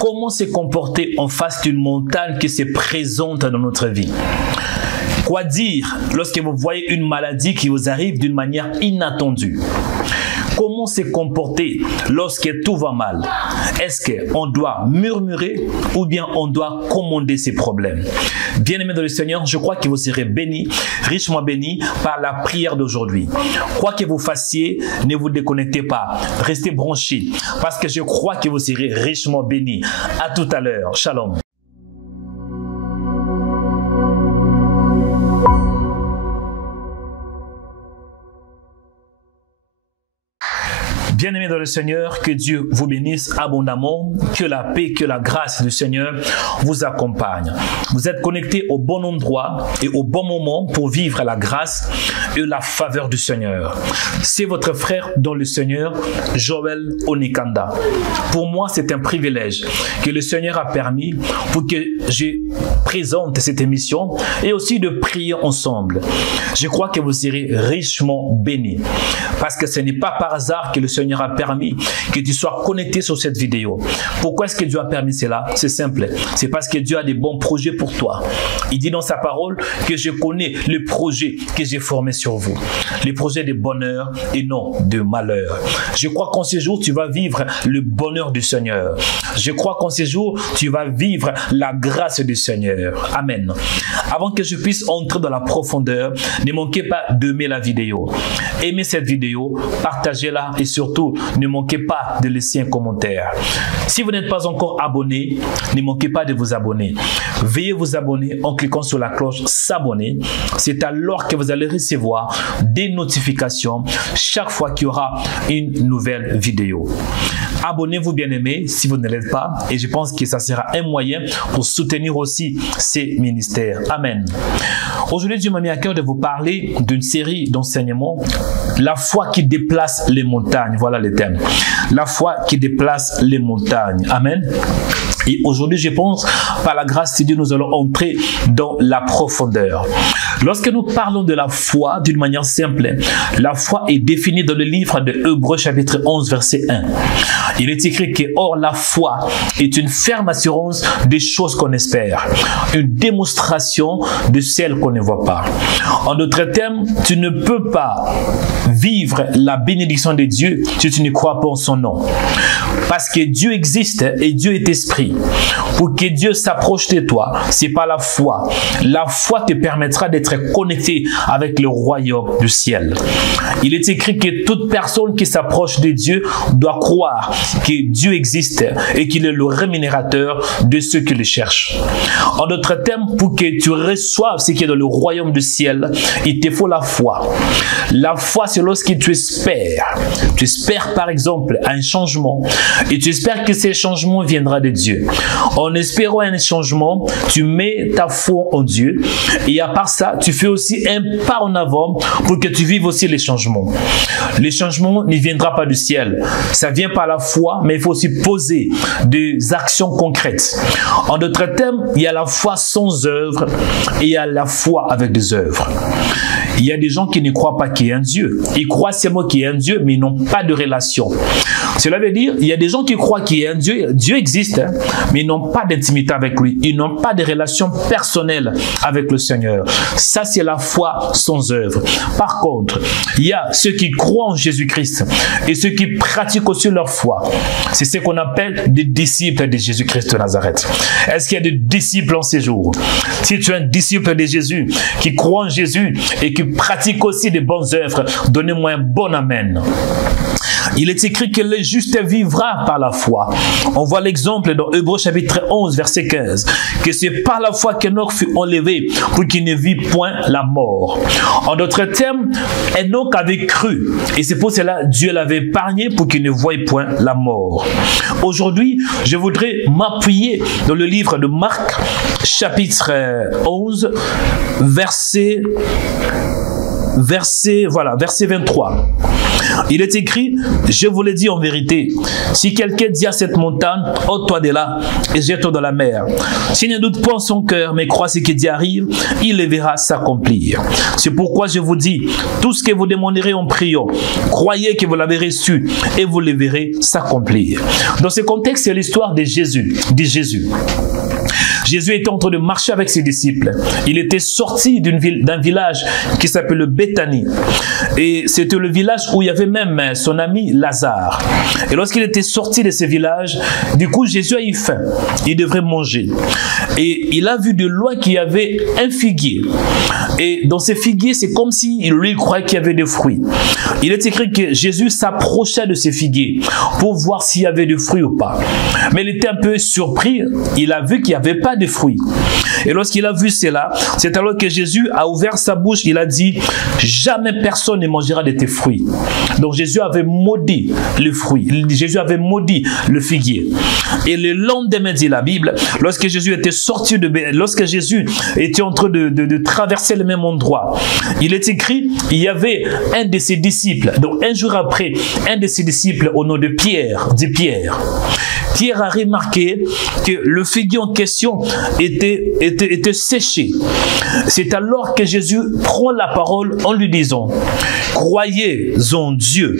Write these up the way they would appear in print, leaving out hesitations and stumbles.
Comment se comporter en face d'une montagne qui se présente dans notre vie? Quoi dire lorsque vous voyez une maladie qui vous arrive d'une manière inattendue? Comment se comporter lorsque tout va mal? Est-ce qu'on doit murmurer ou bien on doit commander ses problèmes? Bien-aimés dans le Seigneur, je crois que vous serez bénis, richement bénis par la prière d'aujourd'hui. Quoi que vous fassiez, ne vous déconnectez pas. Restez branchés parce que je crois que vous serez richement bénis. À tout à l'heure. Shalom. Bien-aimés dans le Seigneur, que Dieu vous bénisse abondamment, que la paix, que la grâce du Seigneur vous accompagne. Vous êtes connectés au bon endroit et au bon moment pour vivre la grâce et la faveur du Seigneur. C'est votre frère dans le Seigneur, Joël Onikanda. Pour moi, c'est un privilège que le Seigneur a permis pour que je présente cette émission et aussi de prier ensemble. Je crois que vous serez richement bénis parce que ce n'est pas par hasard que le Seigneur a permis que tu sois connecté sur cette vidéo. Pourquoi est-ce que Dieu a permis cela? C'est simple. C'est parce que Dieu a des bons projets pour toi. Il dit dans sa parole que je connais le projet que j'ai formé sur vous. Les projets de bonheur et non de malheur. Je crois qu'en ce jour, tu vas vivre le bonheur du Seigneur. Je crois qu'en ce jour, tu vas vivre la grâce du Seigneur. Amen. Avant que je puisse entrer dans la profondeur, ne manquez pas d'aimer la vidéo. Aimez cette vidéo, partagez-la et surtout, ne manquez pas de laisser un commentaire. Si vous n'êtes pas encore abonné, ne manquez pas de vous abonner. Veuillez vous abonner en cliquant sur la cloche s'abonner. C'est alors que vous allez recevoir des notifications chaque fois qu'il y aura une nouvelle vidéo. Abonnez-vous bien-aimés si vous ne l'êtes pas et je pense que ça sera un moyen pour soutenir aussi ces ministères. Amen. Aujourd'hui, Dieu m'a mis à cœur de vous parler d'une série d'enseignements, la foi qui déplace les montagnes. Voilà le thème. La foi qui déplace les montagnes. Amen. Et aujourd'hui, je pense, par la grâce de Dieu, nous allons entrer dans la profondeur. Lorsque nous parlons de la foi d'une manière simple, la foi est définie dans le livre de Hébreux chapitre 11 verset 1. Il est écrit que or la foi est une ferme assurance des choses qu'on espère, une démonstration de celles qu'on ne voit pas. En d'autres termes, tu ne peux pas vivre la bénédiction de Dieu si tu ne crois pas en son nom. Parce que Dieu existe et Dieu est esprit. Pour que Dieu s'approche de toi, c'est par la foi. La foi te permettra d'être connecté avec le royaume du ciel. Il est écrit que toute personne qui s'approche de Dieu doit croire que Dieu existe et qu'il est le rémunérateur de ceux qui le cherchent. En d'autres termes, pour que tu reçoives ce qui est dans le royaume du ciel, il te faut la foi. La foi, c'est lorsque tu espères. Tu espères par exemple un changement et tu espères que ce changement viendra de Dieu. En espérant un changement, tu mets ta foi en Dieu et à part ça, tu fais aussi un pas en avant pour que tu vives aussi les changements. Les changements ne viendront pas du ciel. Ça vient par la foi, mais il faut aussi poser des actions concrètes. En d'autres termes, il y a la foi sans œuvre et il y a la foi avec des œuvres. Il y a des gens qui ne croient pas qu'il y a un Dieu. Ils croient seulement qu'il y a un Dieu, mais ils n'ont pas de relation. Cela veut dire, il y a des gens qui croient qu'il y a un Dieu. Dieu existe, mais ils n'ont pas d'intimité avec lui. Ils n'ont pas de relation personnelle avec le Seigneur. Ça, c'est la foi sans œuvre. Par contre, il y a ceux qui croient en Jésus-Christ et ceux qui pratiquent aussi leur foi. C'est ce qu'on appelle des disciples de Jésus-Christ de Nazareth. Est-ce qu'il y a des disciples en ces jours? Si tu es un disciple de Jésus, qui croit en Jésus et qui pratique aussi des bonnes œuvres, donnez-moi un bon amen. Il est écrit que le juste vivra par la foi. On voit l'exemple dans Hébreux chapitre 11 verset 15, que c'est par la foi qu'Enoch fut enlevé pour qu'il ne vit point la mort. En d'autres termes, Enoch avait cru et c'est pour cela Dieu l'avait épargné pour qu'il ne voie point la mort. Aujourd'hui, je voudrais m'appuyer dans le livre de Marc chapitre 11 verset 23. Il est écrit, je vous l'ai dit en vérité, si quelqu'un dit à cette montagne, ôte-toi de là et jette-toi dans la mer. S'il ne doute pas en son cœur, mais croit ce qui dit arrive, il le verra s'accomplir. C'est pourquoi je vous dis, tout ce que vous demanderez en priant, croyez que vous l'avez reçu et vous le verrez s'accomplir. Dans ce contexte, c'est l'histoire de Jésus. Jésus était en train de marcher avec ses disciples. Il était sorti d'un village qui s'appelle Béthanie. Et c'était le village où il y avait même son ami Lazare. Et lorsqu'il était sorti de ce village, du coup, Jésus a eu faim. Il devrait manger. Et il a vu de loin qu'il y avait un figuier. Et dans ce figuier, c'est comme si lui croyait qu'il y avait des fruits. Il est écrit que Jésus s'approchait de ce figuier pour voir s'il y avait des fruits ou pas. Mais il était un peu surpris. Il a vu qu'il n'y avait pas de fruits. Et lorsqu'il a vu cela, c'est alors que Jésus a ouvert sa bouche. Il a dit, jamais personne ne mangera de tes fruits. Donc Jésus avait maudit le fruit. Jésus avait maudit le figuier. Et le lendemain, dit la Bible, lorsque Jésus était sorti lorsque Jésus était en train de traverser le même endroit, il est écrit, il y avait un de ses disciples. Donc un jour après, un de ses disciples au nom de Pierre, dit Pierre. Pierre a remarqué que le figuier en question était séché. C'est alors que Jésus prend la parole en lui disant, croyez en Dieu.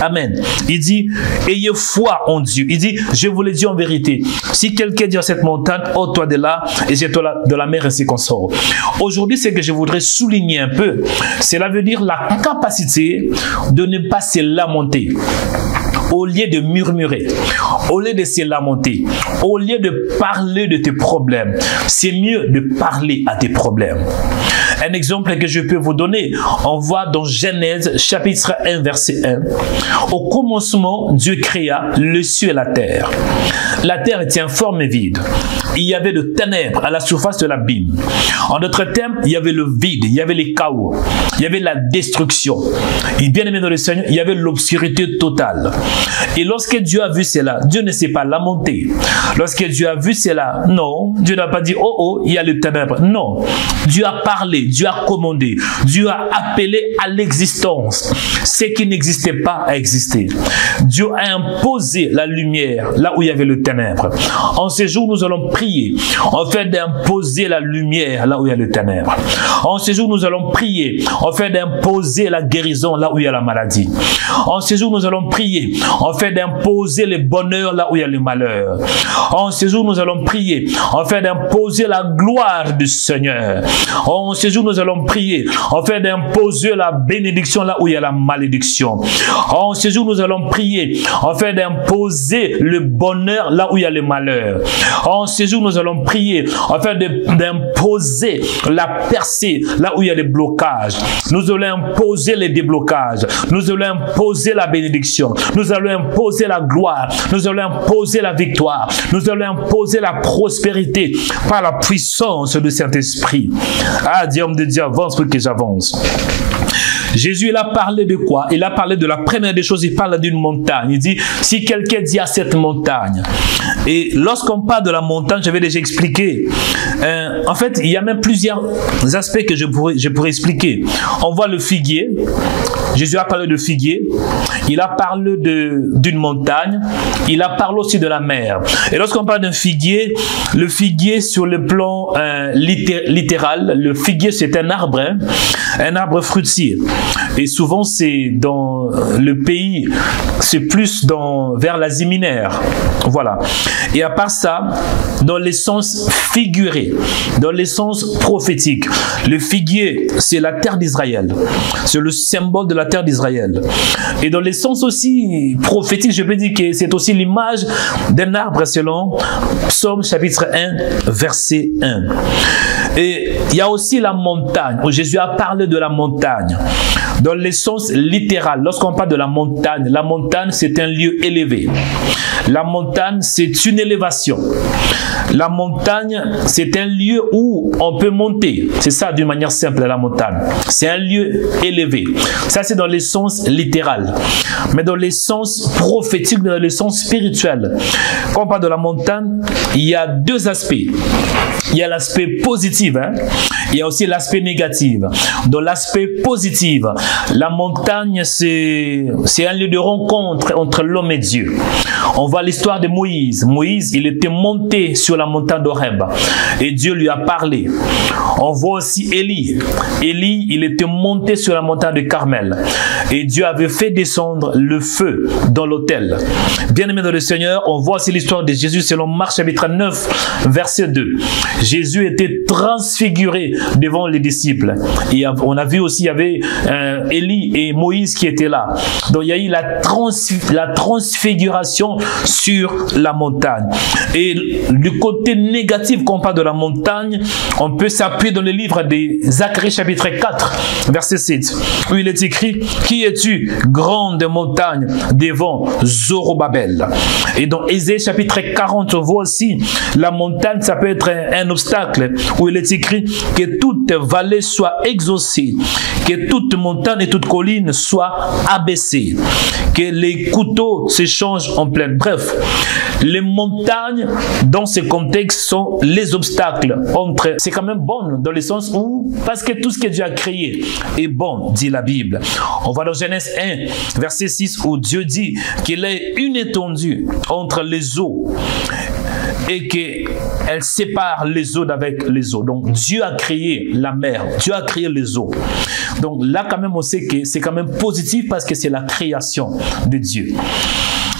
Amen. Il dit, ayez foi en Dieu. Il dit, je vous le dis en vérité, si quelqu'un dit à cette montagne, ôte-toi de là et jette-toi de la mer, ainsi qu'on sort. Aujourd'hui, ce que je voudrais souligner un peu, cela veut dire la capacité de ne pas se lamenter. Au lieu de murmurer, au lieu de se lamenter, au lieu de parler de tes problèmes, c'est mieux de parler à tes problèmes. Un exemple que je peux vous donner, on voit dans Genèse chapitre 1 verset 1. Au commencement, Dieu créa le ciel et la terre. La terre était informe et vide. Il y avait de ténèbres à la surface de l'abîme. En d'autres termes, il y avait le vide, il y avait les chaos, il y avait la destruction. Et bien aimé dans le Seigneur, il y avait l'obscurité totale. Et lorsque Dieu a vu cela, Dieu ne s'est pas lamenté. Lorsque Dieu a vu cela, non, Dieu n'a pas dit, oh oh, il y a les ténèbres. Non, Dieu a parlé, Dieu a commandé, Dieu a appelé à l'existence ce qui n'existait pas à exister. Dieu a imposé la lumière là où il y avait le ténèbre. En ces jours, nous allons prier en fait d'imposer la lumière là où il y a le ténèbre. En ces jours, nous allons prier en fait d'imposer la guérison là où il y a la maladie. En ces jours, nous allons prier en fait d'imposer le bonheur là où il y a le malheur. En ces jours, nous allons prier en fait d'imposer la gloire du Seigneur. En ces jours, nous allons prier en fait d'imposer la bénédiction là où il y a la malédiction. En ces jours, nous allons prier en fait d'imposer le bonheur là où il y a le malheur. En ces jours, nous allons prier en fait d'imposer la percée là où il y a les blocages. Nous allons imposer les déblocages. Nous allons imposer la bénédiction. Nous allons imposer la gloire. Nous allons imposer la victoire. Nous allons imposer la prospérité par la puissance du Saint-Esprit. Ah, Dieu, homme de Dieu, avance pour que j'avance. Jésus, il a parlé de quoi? Il a parlé de la première des choses, il parle d'une montagne. Il dit, si quelqu'un dit à cette montagne. Et lorsqu'on parle de la montagne, je vais déjà expliquer. En fait, il y a même plusieurs aspects que je pourrais expliquer. On voit le figuier. Jésus a parlé de figuier. Il a parlé d'une montagne. Il a parlé aussi de la mer. Et lorsqu'on parle d'un figuier, le figuier sur le plan littéral, le figuier c'est un arbre fruitier. Et souvent c'est dans le pays, c'est plus vers l'Asie mineure. Voilà. Et à part ça, dans les sens figurés, dans les sens prophétiques, le figuier c'est la terre d'Israël. C'est le symbole de la terre d'Israël. Et dans les sens aussi prophétiques, je peux dire que c'est aussi l'image d'un arbre selon Psaume chapitre 1, verset 1. Et il y a aussi la montagne, où Jésus a parlé de la montagne. Dans le sens littéral, lorsqu'on parle de la montagne c'est un lieu élevé. La montagne, c'est une élévation. La montagne, c'est un lieu où on peut monter. C'est ça d'une manière simple, la montagne. C'est un lieu élevé. Ça, c'est dans le sens littéral. Mais dans le sens prophétique, dans le sens spirituel, quand on parle de la montagne, il y a deux aspects. Il y a l'aspect positif, Il y a aussi l'aspect négatif. Dans l'aspect positif, la montagne, c'est un lieu de rencontre entre l'homme et Dieu. On voit l'histoire de Moïse. Moïse, il était monté sur la montagne d'Horeb et Dieu lui a parlé. On voit aussi Élie. Élie, il était monté sur la montagne de Carmel et Dieu avait fait descendre le feu dans l'autel. Bien-aimés dans le Seigneur, on voit aussi l'histoire de Jésus selon Marc chapitre 9, verset 2. Jésus était transfiguré devant les disciples. Et on a vu aussi, il y avait Élie et Moïse qui étaient là. Donc il y a eu la transfiguration sur la montagne. Et du côté négatif qu'on parle de la montagne, on peut s'appuyer dans le livre de Zacharie chapitre 4, verset 7, où il est écrit: qui es-tu, grande montagne, devant Zorobabel? Et dans Ésaïe chapitre 40, on voit aussi la montagne, ça peut être un obstacle, où il est écrit que toute vallée soit exaucée, que toute montagne et toute colline soit abaissée, que les couteaux s'échangent en plaine. Bref, les montagnes dans ce contexte sont les obstacles entre. C'est quand même bon dans le sens où, parce que tout ce que Dieu a créé est bon, dit la Bible. On va dans Genèse 1, verset 6, où Dieu dit qu'il est une étendue entre les eaux et qu'elle sépare les eaux d'avec les eaux. Donc Dieu a créé la mer, Dieu a créé les eaux. Donc là quand même on sait que c'est quand même positif parce que c'est la création de Dieu.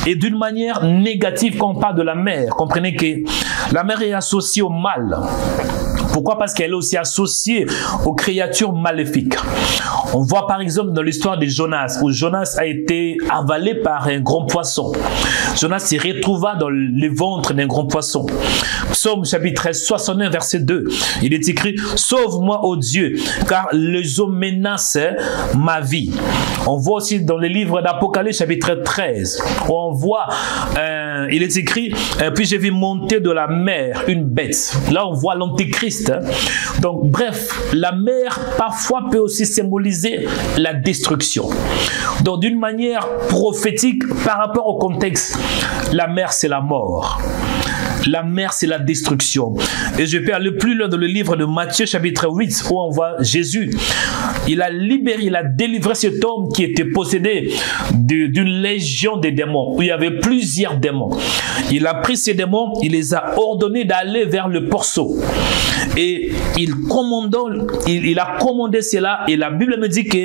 Et d'une manière négative, quand on parle de la mer, comprenez que la mer est associée au mal. Pourquoi? Parce qu'elle est aussi associée aux créatures maléfiques. On voit par exemple dans l'histoire de Jonas, où Jonas a été avalé par un grand poisson. Jonas s'y retrouva dans le ventre d'un grand poisson. Psaume chapitre 61, verset 2, il est écrit: sauve-moi, ô Dieu, car les eaux menacent ma vie. On voit aussi dans le livre d'Apocalypse chapitre 13, où on voit, il est écrit: puis j'ai vu monter de la mer une bête. Là on voit l'antéchrist. Donc bref, la mer parfois peut aussi symboliser la destruction. Donc d'une manière prophétique par rapport au contexte, la mer c'est la mort. La mer, c'est la destruction. Et je peux aller plus loin dans le livre de Matthieu, chapitre 8, où on voit Jésus. Il a libéré, il a délivré cet homme qui était possédé d'une légion de démons, où il y avait plusieurs démons. Il a pris ces démons, il les a ordonnés d'aller vers le porceau. Et il a commandé cela, et la Bible me dit que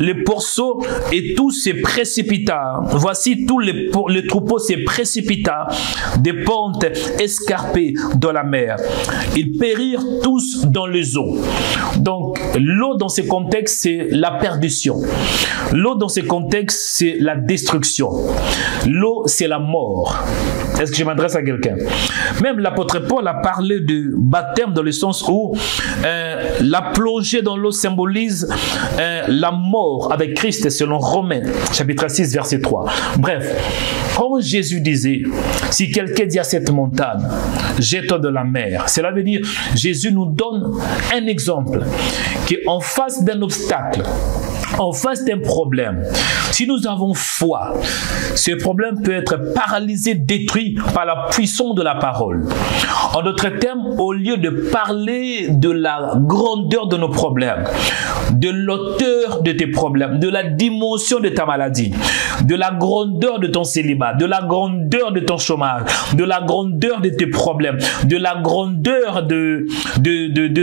le porceau et tout se précipita. Voici tous les troupeaux se précipita des pentes escarpés dans la mer. Ils périrent tous dans les eaux. Donc, l'eau dans ce contexte, c'est la perdition. L'eau dans ce contexte, c'est la destruction. L'eau, c'est la mort. Est-ce que je m'adresse à quelqu'un? Même l'apôtre Paul a parlé de baptême dans le sens où la plongée dans l'eau symbolise la mort avec Christ selon Romains, chapitre 6, verset 3. Bref, quand Jésus disait, si quelqu'un dit à cette montagne, jette-toi de la mer, cela veut dire, Jésus nous donne un exemple, qu'en face d'un obstacle, en face d'un problème, si nous avons foi, ce problème peut être paralysé, détruit par la puissance de la parole. En d'autres termes, au lieu de parler de la grandeur de nos problèmes, de l'auteur de tes problèmes, de la dimension de ta maladie, de la grandeur de ton célibat, de la grandeur de ton chômage, de la grandeur de tes problèmes, de la grandeur de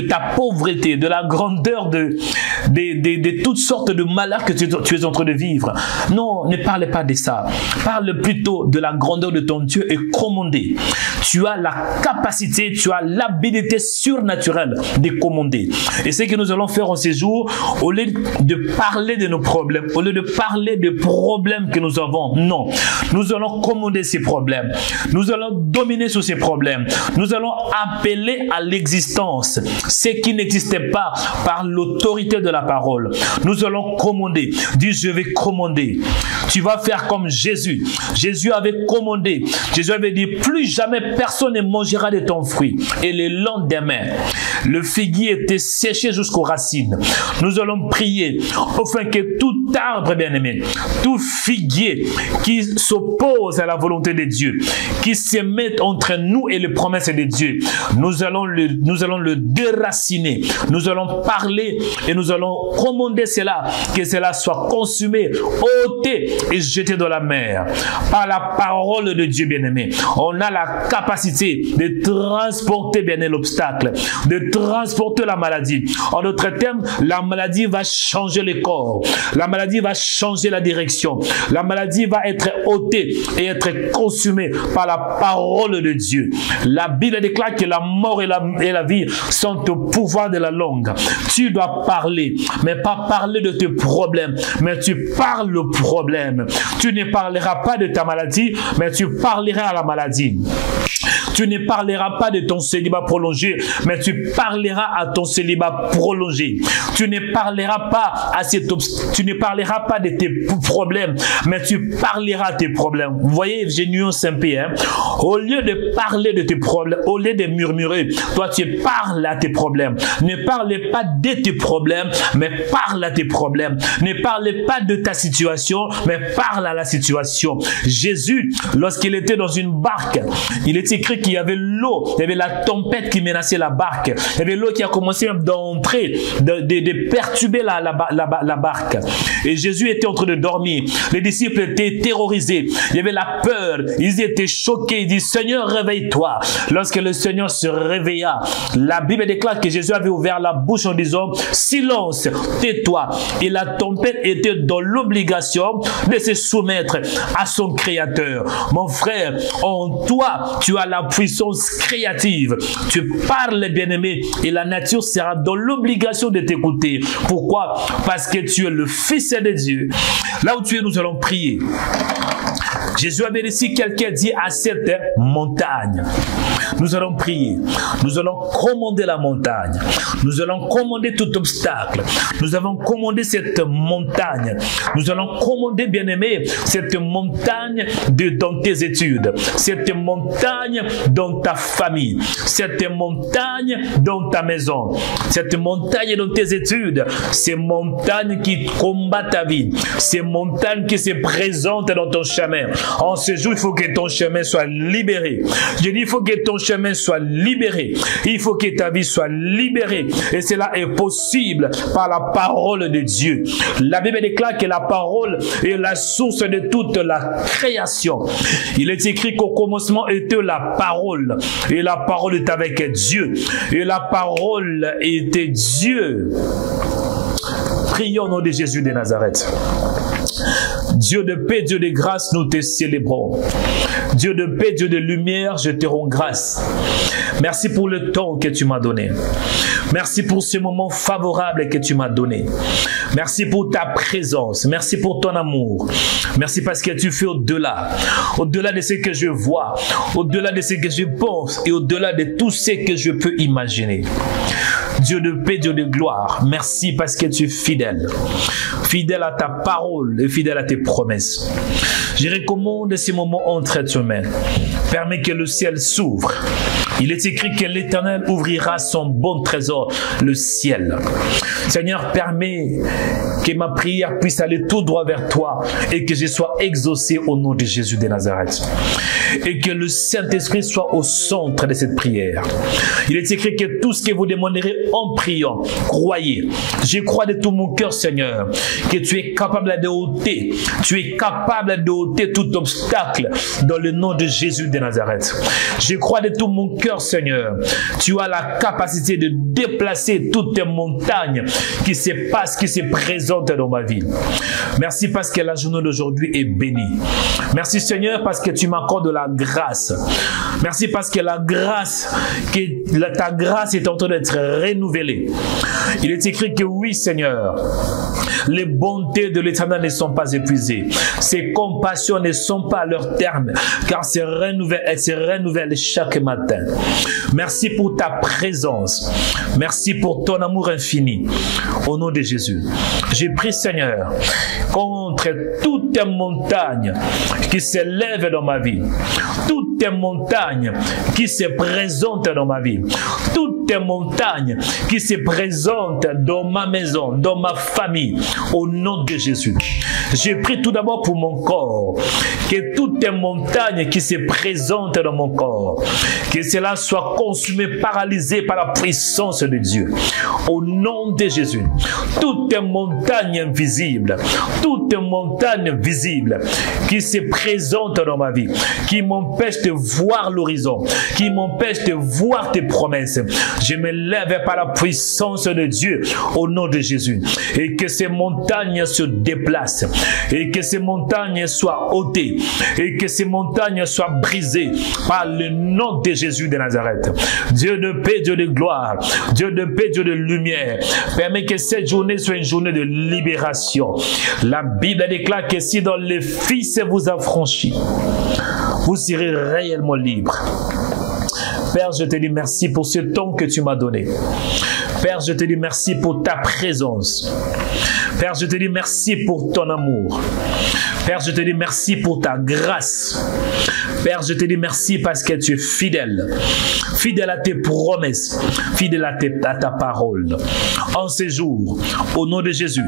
ta pauvreté, de la grandeur de toutes sortes de malheurs que tu es en train de vivre. Non, ne parle pas de ça. Parle plutôt de la grandeur de ton Dieu et commander. Tu as la capacité, tu as l'habilité surnaturelle de commander. Et ce que nous allons faire en ces jours, au lieu de parler de nos problèmes, au lieu de parler des problèmes que nous avons, non. Nous allons commander ces problèmes. Nous allons dominer sur ces problèmes. Nous allons appeler à l'existence ce qui n'existait pas par l'autorité de la parole. Nous allons commander. Dis, je vais commander. Tu vas faire comme Jésus. Jésus avait commandé. Jésus avait dit, plus jamais personne ne mangera de ton fruit. Et le lendemain, Le figuier était séché jusqu'aux racines. Nous allons prier afin que tout arbre, bien-aimé, tout figuier qui s'oppose à la volonté de Dieu, qui se met entre nous et les promesses de Dieu, nous allons le déraciner. Nous allons parler et nous allons commander cela, que cela soit consumé, ôté et jeté dans la mer. Par la parole de Dieu, bien-aimé, on a la capacité de transporter, bien-aimé, l'obstacle, de transporter la maladie. En d'autres termes, la maladie va changer le corps. La maladie va changer la direction. La maladie va être ôtée et être consumée par la parole de Dieu. La Bible déclare que la mort et la vie sont au pouvoir de la langue. Tu dois parler, mais pas parler de tes problèmes, mais tu parles le problème. Tu ne parleras pas de ta maladie, mais tu parleras à la maladie. Tu ne parleras pas de ton célibat prolongé, mais tu parleras à ton célibat prolongé. Tu ne parleras pas de tes problèmes, mais tu parleras à tes problèmes. Vous voyez, j'ai nuance un peu. Au lieu de parler de tes problèmes, au lieu de murmurer, toi tu parles à tes problèmes. Ne parlez pas de tes problèmes, mais parle à tes problèmes. Ne parlez pas de ta situation, mais parle à la situation. Jésus, lorsqu'il était dans une barque, il est écrit qu'il y avait l'eau, il y avait la tempête qui menaçait la barque, il y avait l'eau qui a commencé d'entrer, de perturber la barque. Et Jésus était en train de dormir. Les disciples étaient terrorisés. Il y avait la peur. Ils étaient choqués. Ils disent, Seigneur, réveille-toi. Lorsque le Seigneur se réveilla, la Bible déclare que Jésus avait ouvert la bouche en disant, silence, tais-toi. Et la tempête était dans l'obligation de se soumettre à son Créateur. Mon frère, en toi, tu as la puissance créative. Tu parles, bien-aimé, et la nature sera dans l'obligation de t'écouter. Pourquoi? Parce que tu es le Fils de Dieu. Là où tu es, nous allons prier. Jésus avait dit, quelqu'un dit à cette montagne, nous allons prier, nous allons commander la montagne, nous allons commander tout obstacle, nous allons commander cette montagne, nous allons commander, bien-aimé, cette montagne dans tes études, cette montagne dans ta famille, cette montagne dans ta maison, cette montagne dans tes études, ces montagnes qui combattent ta vie, ces montagnes qui se présentent dans ton chemin. En ce jour, il faut que ton chemin soit libéré. Je dis, il faut que ton chemin soit libéré. Il faut que ta vie soit libérée. Et cela est possible par la parole de Dieu. La Bible déclare que la parole est la source de toute la création. Il est écrit qu'au commencement était la parole. Et la parole est avec Dieu. Et la parole était Dieu. Prions au nom de Jésus de Nazareth. Dieu de paix, Dieu de grâce, nous te célébrons. Dieu de paix, Dieu de lumière, je te rends grâce. Merci pour le temps que tu m'as donné. Merci pour ce moment favorable que tu m'as donné. Merci pour ta présence. Merci pour ton amour. Merci parce que tu fais au-delà. Au-delà de ce que je vois, au-delà de ce que je pense et au-delà de tout ce que je peux imaginer. Dieu de paix, Dieu de gloire, merci parce que tu es fidèle. Fidèle à ta parole et fidèle à tes promesses. Je recommande ces moments entre tes mains. Permets que le ciel s'ouvre. Il est écrit que l'Éternel ouvrira son bon trésor, le ciel. Seigneur, permets que ma prière puisse aller tout droit vers toi et que je sois exaucé au nom de Jésus de Nazareth. Et que le Saint-Esprit soit au centre de cette prière. Il est écrit que tout ce que vous demanderez en priant, croyez. Je crois de tout mon cœur, Seigneur, que tu es capable de ôter. Tu es capable de ôter tout obstacle dans le nom de Jésus de Nazareth. Je crois de tout mon cœur, Seigneur, tu as la capacité de déplacer toutes tes montagnes qui se passent, qui se présentent dans ma vie. Merci parce que la journée d'aujourd'hui est bénie. Merci, Seigneur, parce que tu m'accordes la grâce. Merci parce que la grâce, ta grâce est en train d'être renouvelée. Il est écrit que oui, Seigneur, les bontés de l'Éternel ne sont pas épuisées. Ses compassions ne sont pas à leur terme, car elles se renouvellent chaque matin. Merci pour ta présence. Merci pour ton amour infini. Au nom de Jésus. J'ai prié, Seigneur, quand contre toutes les montagnes qui s'élèvent dans ma vie, toutes les montagnes qui se présentent dans ma vie, toutes les montagnes qui se présentent dans ma maison, dans ma famille, au nom de Jésus. Je prie tout d'abord pour mon corps, que toutes les montagnes qui se présentent dans mon corps, que cela soit consumé, paralysé par la puissance de Dieu. Au nom de Jésus, toutes les montagnes invisibles, toutes les montagnes visibles qui se présentent dans ma vie, qui m'empêchent de voir l'horizon, qui m'empêchent de voir tes promesses, je me lève par la puissance de Dieu au nom de Jésus. Et que ces montagnes se déplacent, et que ces montagnes soient ôtées, et que ces montagnes soient brisées par le nom de Jésus de Nazareth. Dieu de paix, Dieu de gloire, Dieu de paix, Dieu de lumière, permet que cette journée soit une journée de libération. La Bible déclare que si dans le Fils vous affranchit, vous serez réellement libre. Père, je te dis merci pour ce temps que tu m'as donné. Père, je te dis merci pour ta présence. Père, je te dis merci pour ton amour. Père, je te dis merci pour ta grâce. Père, je te dis merci parce que tu es fidèle. Fidèle à tes promesses. Fidèle à ta parole. En ces jours, au nom de Jésus,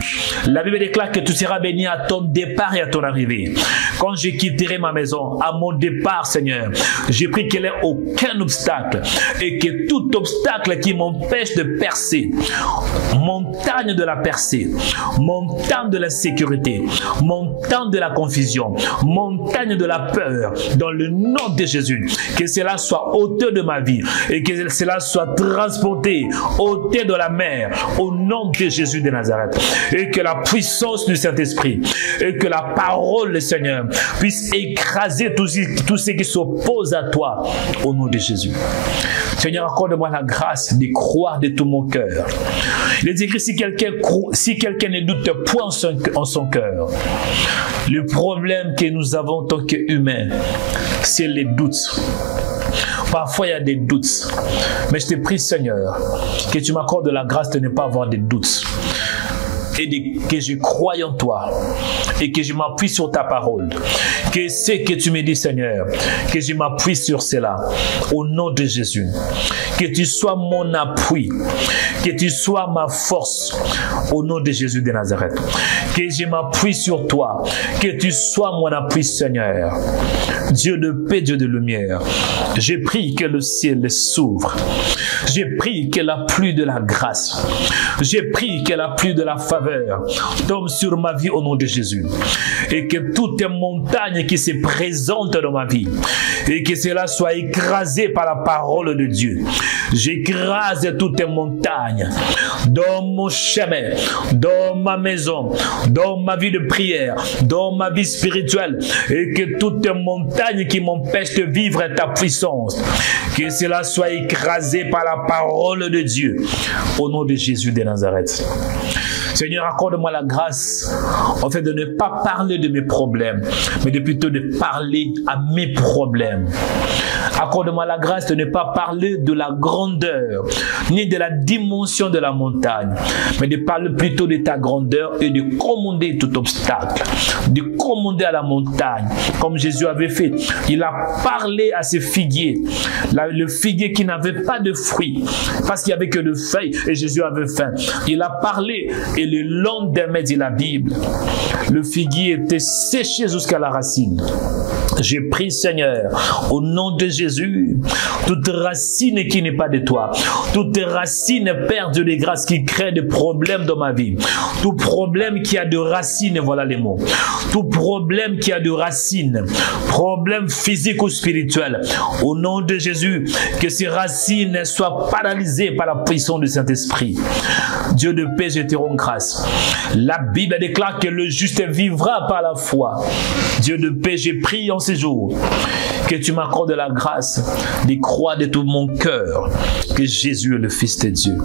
la Bible déclare que tu seras béni à ton départ et à ton arrivée. Quand je quitterai ma maison, à mon départ, Seigneur, j'ai pris qu'il n'y ait aucun obstacle et que tout obstacle qui m'empêche de percer, montagne de la percée, montagne de la sécurité, montagne de la confusion, montagne de la peur, dans le nom de Jésus, que cela soit ôté de ma vie et que cela soit transporté, ôté de la mer, au nom de Jésus de Nazareth, et que la puissance du Saint-Esprit et que la parole du Seigneur puisse écraser tout ce qui s'oppose à toi, au nom de Jésus. Seigneur, accorde-moi la grâce de croire de tout mon cœur. Il est écrit, si quelqu'un ne doute point en son cœur, le problème que nous avons en tant qu'humains, c'est les doutes. Parfois, il y a des doutes. Mais je te prie, Seigneur, que tu m'accordes la grâce de ne pas avoir de doutes. Et que je croie en toi et que je m'appuie sur ta parole, que ce que tu me dis, Seigneur, que je m'appuie sur cela au nom de Jésus, que tu sois mon appui, que tu sois ma force au nom de Jésus de Nazareth, que je m'appuie sur toi, que tu sois mon appui, Seigneur. Dieu de paix, Dieu de lumière, j'ai pris que le ciel s'ouvre, j'ai pris que la pluie de la grâce, j'ai pris que la pluie de la faveur tombe sur ma vie au nom de Jésus, et que toutes les montagnes qui se présentent dans ma vie, et que cela soit écrasé par la parole de Dieu. J'écrase toutes les montagnes dans mon chemin, dans ma maison, dans ma vie de prière, dans ma vie spirituelle, et que toutes les montagnes qui m'empêchent de vivre ta puissance, que cela soit écrasé par la parole de Dieu au nom de Jésus de Nazareth. Seigneur, accorde-moi la grâce en fait de ne pas parler de mes problèmes, mais de plutôt de parler à mes problèmes. Accorde-moi la grâce de ne pas parler de la grandeur, ni de la dimension de la montagne, mais de parler plutôt de ta grandeur et de commander tout obstacle, de commander à la montagne, comme Jésus avait fait. Il a parlé à ce figuier, le figuier qui n'avait pas de fruits, parce qu'il n'y avait que de feuilles, et Jésus avait faim. Il a parlé, et le lendemain, dit la Bible, le figuier était séché jusqu'à la racine. J'ai pris, Seigneur, au nom de Jésus, toute racine qui n'est pas de toi, toute racine, Père Dieu de grâce, qui crée des problèmes dans ma vie, tout problème qui a de racines, voilà les mots, tout problème qui a de racines, problème physique ou spirituel, au nom de Jésus, que ces racines soient paralysées par la puissance du Saint-Esprit. Dieu de paix, je te rends grâce. La Bible déclare que le juste vivra par la foi. Dieu de paix, j'ai prié en ces jours que tu m'accordes la grâce de croire de tout mon cœur que Jésus est le Fils de Dieu,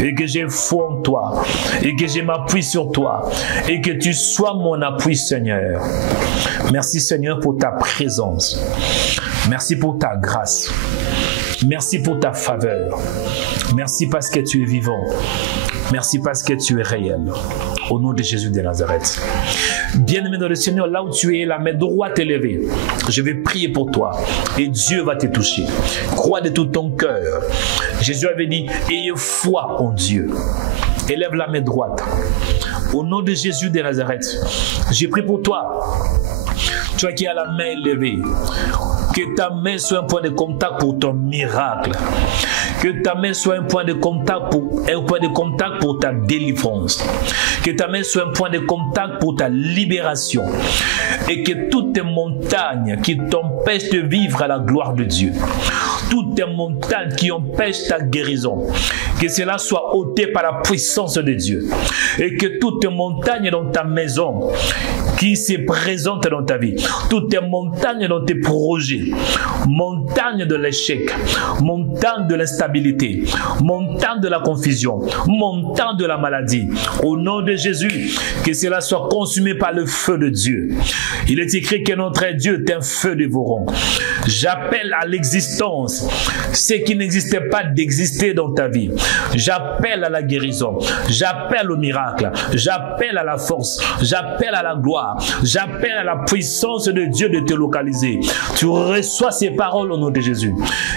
et que j'ai foi en toi, et que je m'appuie sur toi, et que tu sois mon appui, Seigneur. Merci, Seigneur, pour ta présence. Merci pour ta grâce. Merci pour ta faveur. Merci parce que tu es vivant. Merci parce que tu es réel. Au nom de Jésus de Nazareth. Bien-aimé dans le Seigneur, là où tu es, la main droite élevée, je vais prier pour toi et Dieu va te toucher. Crois de tout ton cœur. Jésus avait dit, ayez foi en Dieu. Élève la main droite. Au nom de Jésus de Nazareth, j'ai prié pour toi. Toi qui as la main élevée, que ta main soit un point de contact pour ton miracle. Que ta main soit un point de contact pour ta délivrance. Que ta main soit un point de contact pour ta libération. Et que toutes tes montagnes qui t'empêchent de vivre à la gloire de Dieu, toutes tes montagnes qui empêchent ta guérison, que cela soit ôté par la puissance de Dieu. Et que toutes tes montagnes dans ta maison qui se présentent dans ta vie, toutes tes montagnes dans tes projets, montagnes de l'échec, montagnes de l'instabilité, montagnes de la confusion, montagnes de la maladie, au nom de Jésus, que cela soit consumé par le feu de Dieu. Il est écrit que notre Dieu est un feu dévorant. J'appelle à l'existence ce qui n'existait pas d'exister dans ta vie. J'appelle à la guérison, j'appelle au miracle, j'appelle à la force, j'appelle à la gloire, j'appelle à la puissance de Dieu de te localiser. Tu reçois ces paroles au nom de Jésus.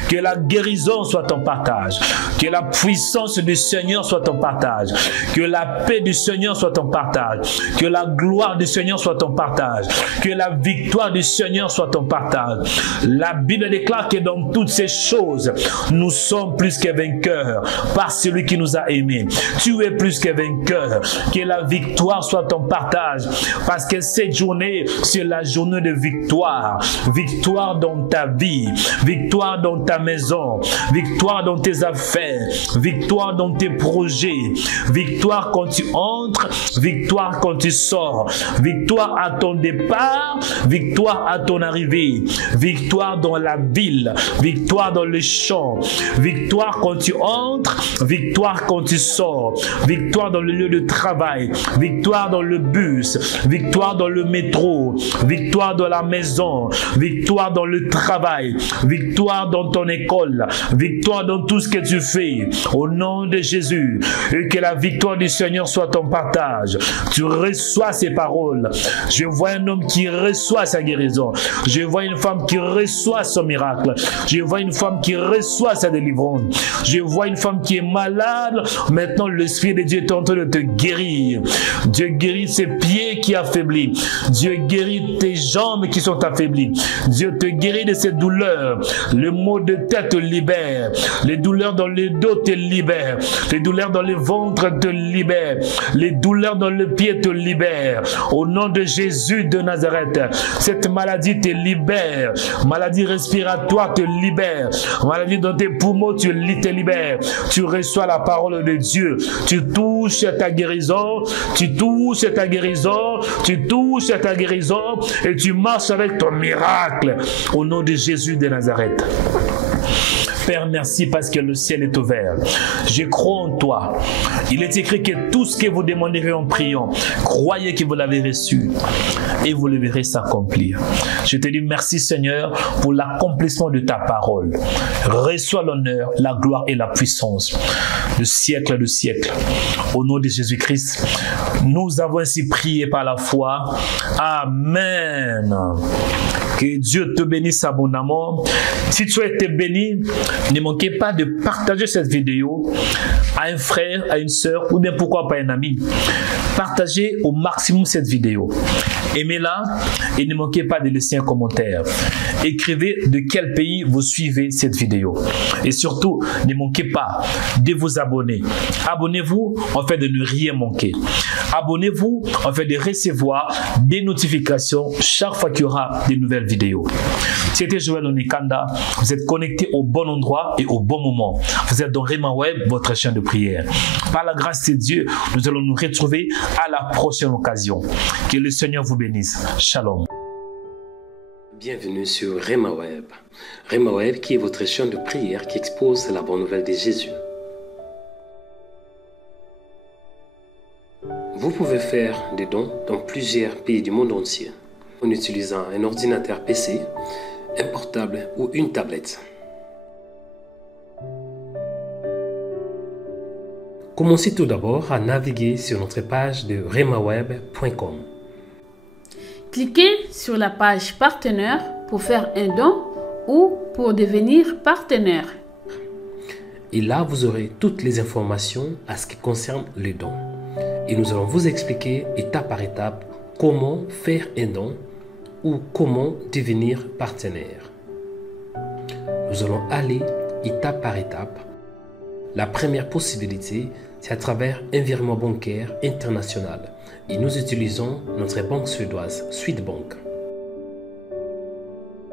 Que la guérison soit ton partage, que la puissance du Seigneur soit ton partage, que la paix du Seigneur soit ton partage, que la gloire du Seigneur soit ton partage, que la victoire du Seigneur soit ton partage. La Bible déclare que dans toutes ces choses, nous sommes plus que vainqueurs par celui qui nous a aimés. Tu es plus que vainqueur. Que la victoire soit ton partage, parce que cette journée, c'est la journée de victoire. Victoire dans ta vie, victoire dans ta maison, victoire dans tes affaires, victoire dans tes projets, victoire quand tu entres, victoire quand tu sors, victoire à ton départ, victoire à ton arrivée, victoire dans la ville, victoire dans le champ, victoire quand tu entres, victoire quand tu sors, victoire dans le lieu de travail, victoire dans le bus, victoire dans le métro, victoire dans la maison, victoire dans le travail, victoire dans ton école, victoire dans tout ce que tu fais, au nom de Jésus. Et que la victoire du Seigneur soit ton partage. Tu reçois ces paroles. Je vois un homme qui reçoit sa guérison. Je vois une femme qui reçoit son miracle. Je vois une femme qui reçoit sa délivrance. Je vois une femme qui est malade. Maintenant, l'Esprit de Dieu est en train de te guérir. Dieu guérit ses pieds qui affaiblis. Dieu guérit tes jambes qui sont affaiblies. Dieu te guérit de ces douleurs. Le mot de tête te libère. Les douleurs dans le dos te libèrent. Les douleurs dans le ventre te libèrent. Les douleurs dans le pied te libèrent. Au nom de Jésus de Nazareth, cette maladie te libère. Maladie respiratoire te libère. Maladie dans tes poumons te libère. Tu reçois la parole de Dieu. Tu touches ta guérison. Tu touches ta guérison. Tu touches ta guérison. Et tu marches avec ton miracle. Au nom de Jésus de Nazareth. Père, merci parce que le ciel est ouvert. Je crois en toi. Il est écrit que tout ce que vous demanderez en priant, croyez que vous l'avez reçu et vous le verrez s'accomplir. Je te dis merci Seigneur pour l'accomplissement de ta parole. Reçois l'honneur, la gloire et la puissance de siècle de siècle. Au nom de Jésus-Christ, nous avons ainsi prié par la foi. Amen. Que Dieu te bénisse abondamment. Si tu as été béni, ne manquez pas de partager cette vidéo à un frère, à une sœur ou bien pourquoi pas un ami. Partagez au maximum cette vidéo. Aimez-la et ne manquez pas de laisser un commentaire. Écrivez de quel pays vous suivez cette vidéo. Et surtout, ne manquez pas de vous abonner. Abonnez-vous afin de ne rien manquer. Abonnez-vous afin de recevoir des notifications chaque fois qu'il y aura de nouvelles vidéos. C'était Joël Onikanda. Vous êtes connecté au bon endroit et au bon moment. Vous êtes dans Rema Web, votre chaîne de prière. Par la grâce de Dieu, nous allons nous retrouver à la prochaine occasion. Que le Seigneur vous bénisse. Shalom. Bienvenue sur Rema Web. Rema Web qui est votre chaîne de prière qui expose la bonne nouvelle de Jésus. Vous pouvez faire des dons dans plusieurs pays du monde entier en utilisant un ordinateur PC, un portable ou une tablette. Commencez tout d'abord à naviguer sur notre page de remaweb.com. Cliquez sur la page partenaire pour faire un don ou pour devenir partenaire. Et là, vous aurez toutes les informations à ce qui concerne les dons. Et nous allons vous expliquer étape par étape comment faire un don ou comment devenir partenaire. Nous allons aller étape par étape. La première possibilité, c'est à travers un virement bancaire international. Et nous utilisons notre banque suédoise, Swedbank.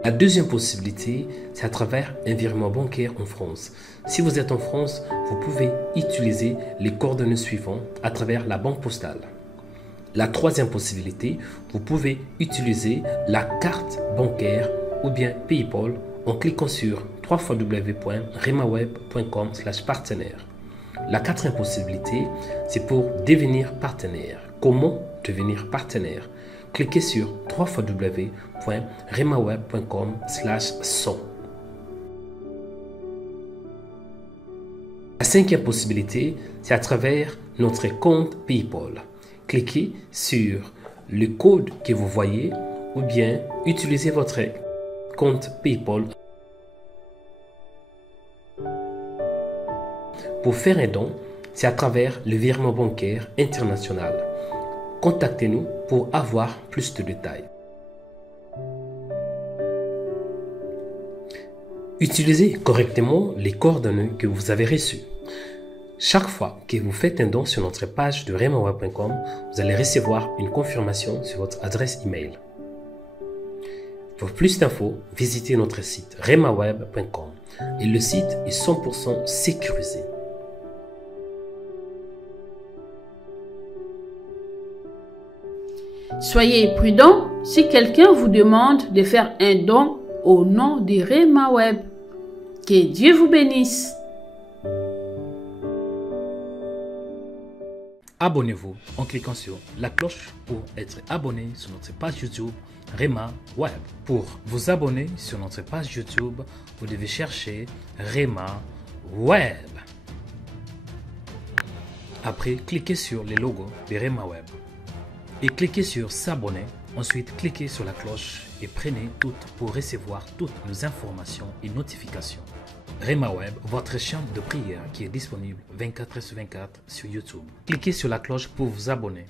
La deuxième possibilité, c'est à travers un virement bancaire en France. Si vous êtes en France, vous pouvez utiliser les coordonnées suivantes à travers la banque postale. La troisième possibilité, vous pouvez utiliser la carte bancaire ou bien PayPal en cliquant sur www.remaweb.com/partenaire. La quatrième possibilité, c'est pour devenir partenaire. Comment devenir partenaire? Cliquez sur www.remaweb.com/100. La cinquième possibilité, c'est à travers notre compte PayPal. Cliquez sur le code que vous voyez ou bien utilisez votre compte PayPal. Pour faire un don, c'est à travers le virement bancaire international. Contactez-nous pour avoir plus de détails. Utilisez correctement les coordonnées que vous avez reçues. Chaque fois que vous faites un don sur notre page de remaweb.com, vous allez recevoir une confirmation sur votre adresse email. Pour plus d'infos, visitez notre site remaweb.com et le site est 100% sécurisé. Soyez prudent si quelqu'un vous demande de faire un don au nom de Remaweb. Que Dieu vous bénisse. Abonnez-vous en cliquant sur la cloche pour être abonné sur notre page YouTube Rema Web. Pour vous abonner sur notre page YouTube, vous devez chercher Rema Web. Après, cliquez sur le logo de Rema Web et cliquez sur s'abonner. Ensuite, cliquez sur la cloche et prenez toutes pour recevoir toutes nos informations et notifications. Rema Web, votre chaîne de prière qui est disponible 24h sur 24 sur YouTube. Cliquez sur la cloche pour vous abonner.